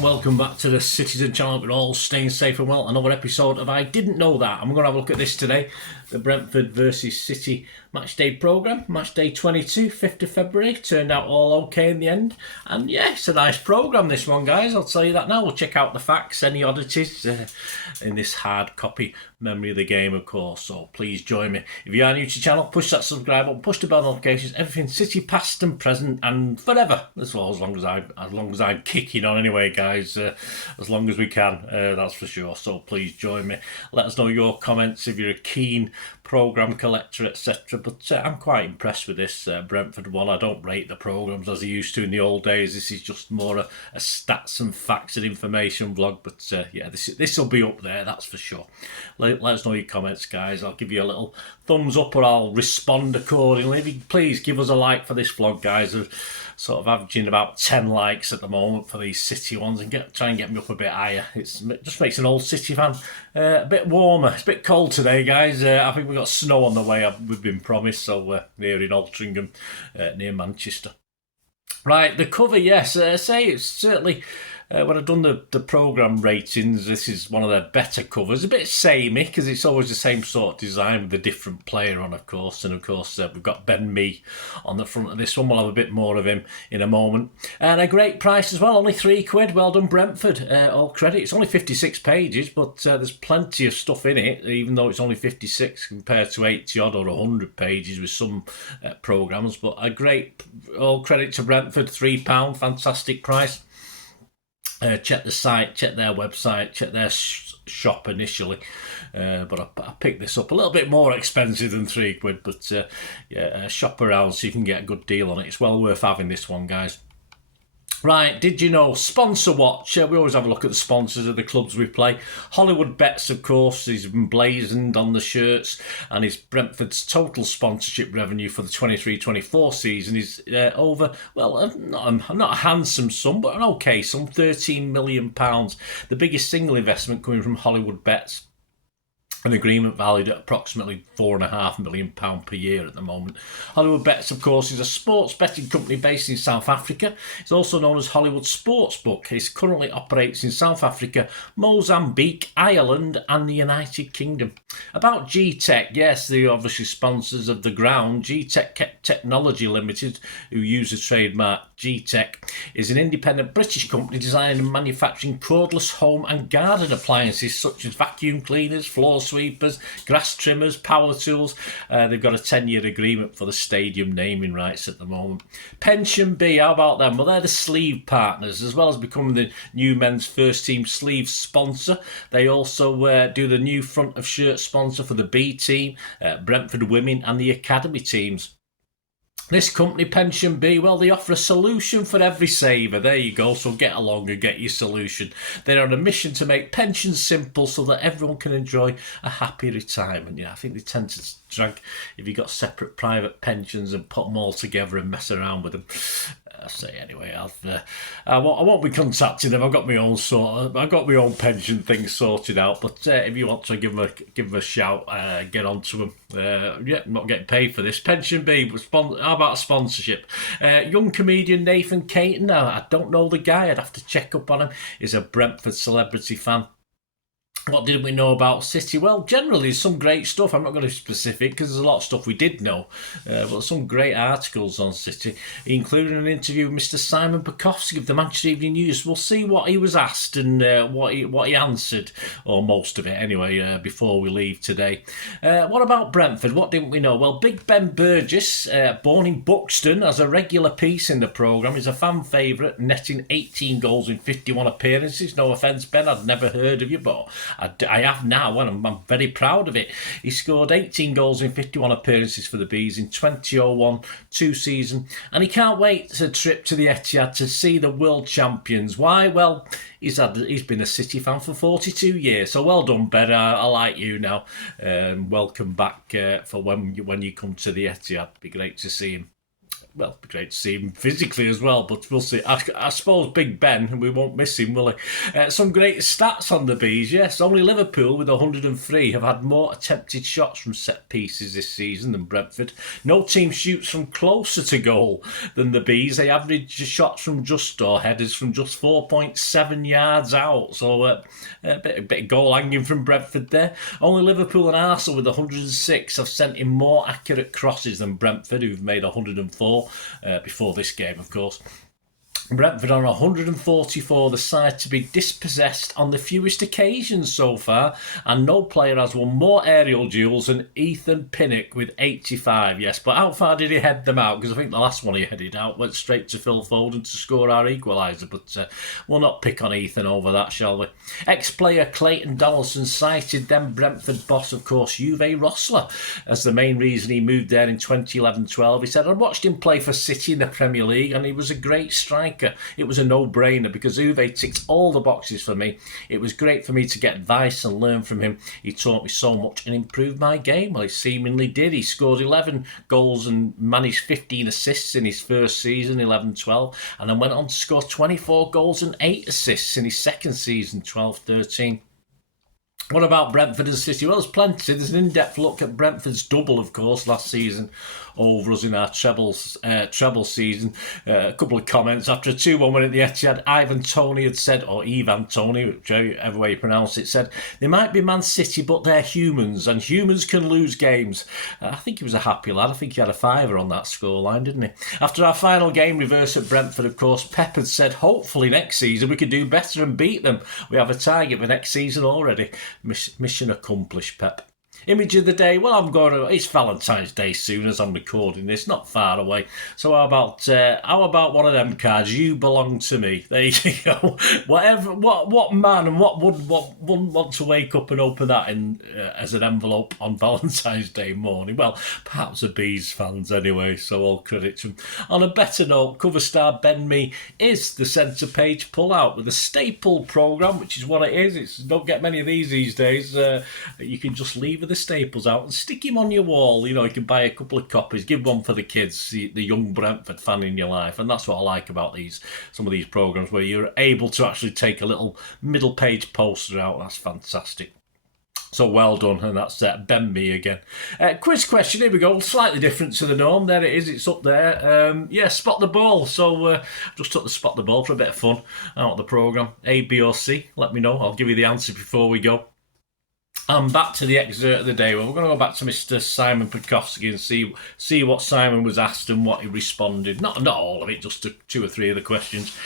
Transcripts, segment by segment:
and welcome back to the Citytilidie channel. We're all staying safe and well. Another episode of I Didn't Know That. I'm going to have a look at this today. The Brentford versus City match day programme. Match day 22, 5th of February. Turned out all okay in the end. And yeah, it's a nice programme this one, guys. I'll tell you that now. We'll check out the facts, any oddities in this hard copy memory of the game, of course. So please join me. If you are new to the channel, push that subscribe button, push the bell notifications, everything City past and present and forever. As well, as long as I'm kicking on anyway, guys. As long as we can, that's for sure. So please join me. Let us know your comments if you're a keen programme collector, etc. But I'm quite impressed with this Brentford one. I don't rate the programmes as I used to in the old days. This is just more a stats and facts and information vlog. But yeah, this will be up there, that's for sure. Let us know your comments, guys. I'll give you a little thumbs up or I'll respond accordingly. If you please give us a like for this vlog, guys. We're sort of averaging about 10 likes at the moment for these City ones, and try and get me up a bit higher. It just makes an old City fan a bit warmer. It's a bit cold today, guys. I think we've got snow on the way, we've been promised, so here in Altrincham, near Manchester. Right, the cover, yes, say it's certainly, when I've done the programme ratings, this is one of their better covers. A bit samey, because it's always the same sort of design with a different player on, of course. And of course, we've got Ben Mee on the front of this one. We'll have a bit more of him in a moment. And a great price as well, only £3. Well done, Brentford. All credit. It's only 56 pages, but there's plenty of stuff in it, even though it's only 56 compared to 80 odd or 100 pages with some programmes. But a great, all credit to Brentford, £3, fantastic price. Check the site, check their website, check their shop initially. But I picked this up a little bit more expensive than £3, but yeah, shop around so you can get a good deal on it. It's well worth having this one, guys. Right, did you know, sponsor watch, we always have a look at the sponsors of the clubs we play. Hollywood Bets, of course, is emblazoned on the shirts, and is Brentford's total sponsorship revenue for the 23-24 season is over, well, not a handsome sum, but an okay sum, £13 million. The biggest single investment coming from Hollywood Bets. An agreement valued at approximately £4.5 million per year at the moment. Hollywood Bets, of course, is a sports betting company based in South Africa. It's also known as Hollywood Sportsbook. It currently operates in South Africa, Mozambique, Ireland and the United Kingdom. About G-Tech, yes, they're obviously sponsors of the ground. G-Tech Technology Limited, who use the trademark G-Tech, is an independent British company designing and manufacturing cordless home and garden appliances such as vacuum cleaners, floor sweepers, grass trimmers, power tools. They've got a 10-year agreement for the stadium naming rights at the moment. Pension B, how about them? Well, they're the sleeve partners, as well as becoming the new men's first team sleeve sponsor. They also do the new front of shirt sponsor for the B team, Brentford women and the academy teams. This company, Pension B, well, they offer a solution for every saver. There you go, so get along and get your solution. They're on a mission to make pensions simple so that everyone can enjoy a happy retirement. Yeah, I think they tend to drag, if you've got separate private pensions, and put them all together and mess around with them. I say anyway, I won't be contacting them. I've got my own pension thing sorted out. But if you want to give them a shout, get onto them. Yeah, I'm not getting paid for this. Pension B, how about a sponsorship? Young comedian Nathan Creighton. I don't know the guy. I'd have to check up on him. He's a Brentford celebrity fan. What did we know about City? Well, generally, some great stuff. I'm not going to be specific because there's a lot of stuff we did know. But some great articles on City, including an interview with Mr. Simon Bukowski of the Manchester Evening News. We'll see what he was asked and what he answered, or most of it anyway, before we leave today. What about Brentford? What didn't we know? Well, Big Ben Burgess, born in Buxton, as a regular piece in the programme, is a fan favourite, netting 18 goals in 51 appearances. No offence, Ben, I'd never heard of you, but I have now, and I'm very proud of it. He scored 18 goals in 51 appearances for the Bees in 2001-2 season, and he can't wait a trip to the Etihad to see the world champions. Why? Well, he's been a City fan for 42 years, so well done, Ben. I like you now. Welcome back for when you come to the Etihad. It'd be great to see him. well, it'd be great to see him physically as well, but we'll see. I suppose Big Ben, we won't miss him, will he? Some great stats on the Bees, yes. Only Liverpool, with 103, have had more attempted shots from set pieces this season than Brentford. No team shoots from closer to goal than the Bees. They average shots from just, or headers from just 4.7 yards out. So a bit of goal hanging from Brentford there. Only Liverpool and Arsenal, with 106, have sent in more accurate crosses than Brentford, who've made 104 before this game, of course. Brentford are 144, the side to be dispossessed on the fewest occasions so far, and no player has won more aerial duels than Ethan Pinnock with 85. Yes, but how far did he head them out? Because I think the last one he headed out went straight to Phil Foden to score our equaliser, but we'll not pick on Ethan over that, shall we? Ex-player Creighton Donaldson cited then Brentford boss, of course, Uwe Rosler, as the main reason he moved there in 2011-12. He said, I watched him play for City in the Premier League and he was a great striker. It was a no-brainer because Uwe ticked all the boxes for me. It was great for me to get advice and learn from him. He taught me so much and improved my game. Well, he seemingly did. He scored 11 goals and managed 15 assists in his first season, 11-12, and then went on to score 24 goals and 8 assists in his second season, 12-13. What about Brentford and City? Well, there's plenty. There's an in-depth look at Brentford's double, of course, last season over us in our treble season. A couple of comments. After a 2-1 win at the Etihad, Ivan Toney had said, or Ivan Toney, whichever way you pronounce it, said, they might be Man City, but they're humans, and humans can lose games. I think he was a happy lad. I think he had a fiver on that scoreline, didn't he? After our final game reverse at Brentford, of course, Pep had said, hopefully next season we could do better and beat them. We have a target for next season already. Mission accomplished, Pep. Image of the day. Well, it's Valentine's Day soon as I'm recording this, not far away. So how about one of them cards? You belong to me. There you go. What man and what wouldn't want to wake up and open that in as an envelope on Valentine's Day morning? Well, perhaps the Bees fans anyway. So all credit to them. On a better note, cover star Ben Mee is the centre page pull-out with a staple programme, which is what it is. Don't get many of these days. You can just leave the staples out and stick him on your wall. You can buy a couple of copies, give one for the kids, the young Brentford fan in your life. And that's what I like about some of these programmes, where you're able to actually take a little middle page poster out. That's fantastic. So well done, and that's Ben Mee again. Quiz question, here we go. Slightly different to the norm. There it is, it's up there. Spot the ball. So just took the spot the ball for a bit of fun out of the programme. A, B or C, let me know. I'll give you the answer before we go. And back to the excerpt of the day. Well, we're going to go back to Mr. Simon Pekowski and see what Simon was asked and what he responded. Not all of it, just 2 or 3 of the questions.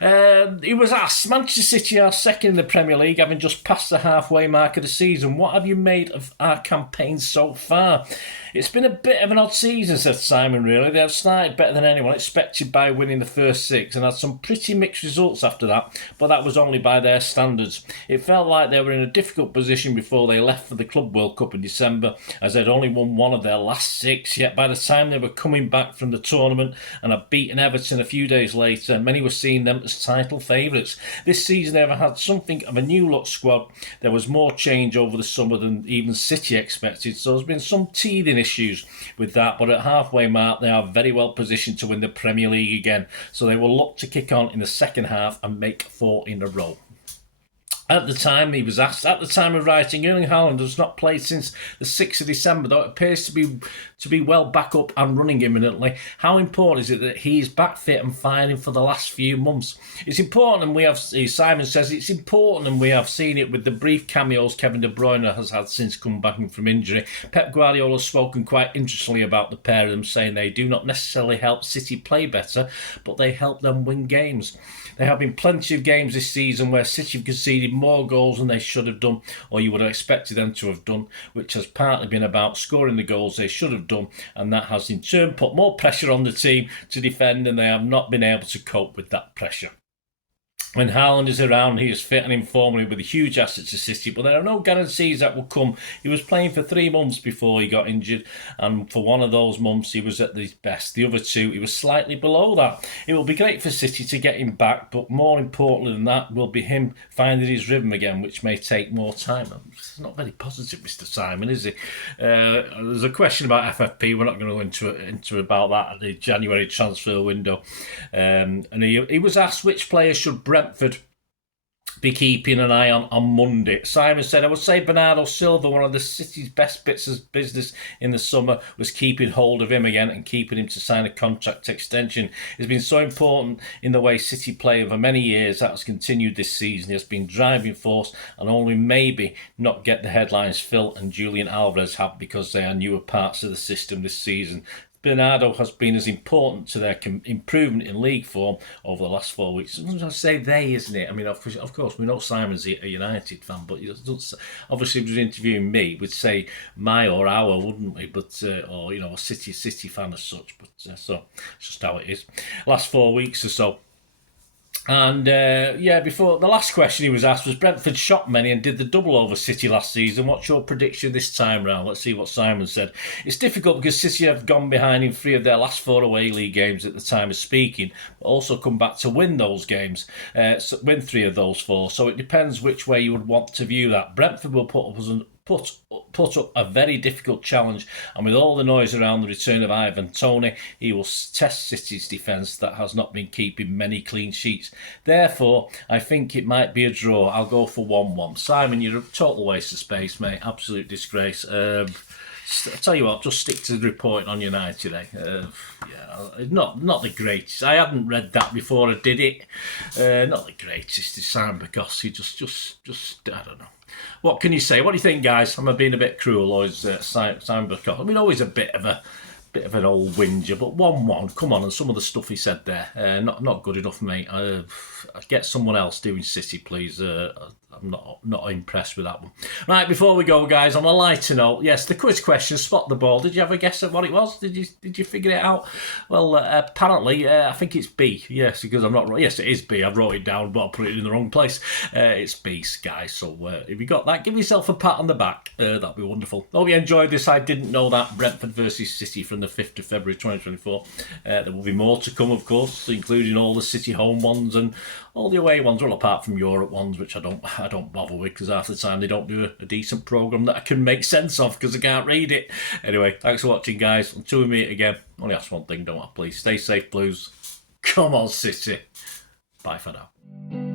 He was asked, Manchester City are second in the Premier League, having just passed the halfway mark of the season. What have you made of our campaign so far? It's been a bit of an odd season, said Simon, really. They have started better than anyone expected by winning the first 6 and had some pretty mixed results after that, but that was only by their standards. It felt like they were in a difficult position before they left for the Club World Cup in December, as they'd only won 1 of their last 6, yet by the time they were coming back from the tournament and had beaten Everton a few days later, many were seeing them as title favourites. This season they've had something of a new-look squad. There was more change over the summer than even City expected, so there's been some teething issues with that, but at halfway mark they are very well positioned to win the Premier League again, so they will look to kick on in the second half and make 4 in a row. At the time, he was asked, at the time of writing, Erling Haaland has not played since the 6th of December, though it appears to be well back up and running imminently. How important is it that he is back fit and firing for the last few months? It's important, and Simon says it's important, and we have seen it with the brief cameos Kevin De Bruyne has had since coming back from injury. Pep Guardiola has spoken quite interestingly about the pair of them, saying they do not necessarily help City play better, but they help them win games. There have been plenty of games this season where City have conceded more goals than they should have done, or you would have expected them to have done, which has partly been about scoring the goals they should have done, and that has in turn put more pressure on the team to defend, and they have not been able to cope with that pressure. when Haaland is around, he is fit and in form with a huge asset to City, but there are no guarantees that will come. He was playing for 3 months before he got injured, and for one of those months he was at his best. The other 2, he was slightly below that. It will be great for City to get him back, but more importantly than that will be him finding his rhythm again, which may take more time. It's not very positive, Mr. Simon, is he? There's a question about FFP. We're not going to go into about that at the January transfer window. And he was asked which players should Brentford be keeping an eye on Monday. Simon said, I would say Bernardo Silva, one of the City's best bits of business in the summer, was keeping hold of him again and keeping him to sign a contract extension. It's been so important in the way City play over many years. That has continued this season. He has been driving force and only maybe not get the headlines Phil and Julian Alvarez have because they are newer parts of the system this season. Bernardo has been as important to their improvement in league form over the last 4 weeks. Sometimes I say they, isn't it? I mean, of course, we know Simon's a United fan, but obviously, if he was interviewing me, we'd say my or our, wouldn't we? But or a City fan as such. But so it's just how it is. Last 4 weeks or so. And before the last question he was asked was Brentford shot many and did the double over City last season. What's your prediction this time round? Let's see what Simon said. It's difficult because City have gone behind in 3 of their last 4 away league games at the time of speaking, but also come back to win those games, win 3 of those 4. So it depends which way you would want to view that. Brentford will put up a very difficult challenge, and with all the noise around the return of Ivan Toney, he will test City's defence that has not been keeping many clean sheets. Therefore, I think it might be a draw. I'll go for 1-1. Simon, you're a total waste of space, mate. Absolute disgrace. I tell you what, just stick to the reporting on United today. Not the greatest. I hadn't read that before I did it. Not the greatest. It's Simon because he just I don't know. What can you say? What do you think, guys? I'm being a bit cruel, or is Simon Burkott? I mean, always a bit of an old whinger, but 1-1. Come on, and some of the stuff he said there, not good enough, mate. Get someone else doing City, please. I'm not impressed with that one. Right, before we go, guys, on a lighter note, yes, the quiz question, spot the ball. Did you have a guess at what it was? Did you figure it out? Well, apparently, I think it's B. Yes, because I'm not wrong. Yes, it is B. I wrote it down, but I put it in the wrong place. It's B, guys. So if you got that, give yourself a pat on the back. That'd be wonderful. Hope you enjoyed this. I didn't know that. Brentford versus City from the 5th of February 2024. There will be more to come, of course, including all the City home ones and all the away ones, well, apart from Europe ones, which I don't bother with because half the time they don't do a decent programme that I can make sense of because I can't read it. Anyway, thanks for watching, guys. Until we meet again, only ask one thing, don't I? Please stay safe, Blues. Come on, City. Bye for now.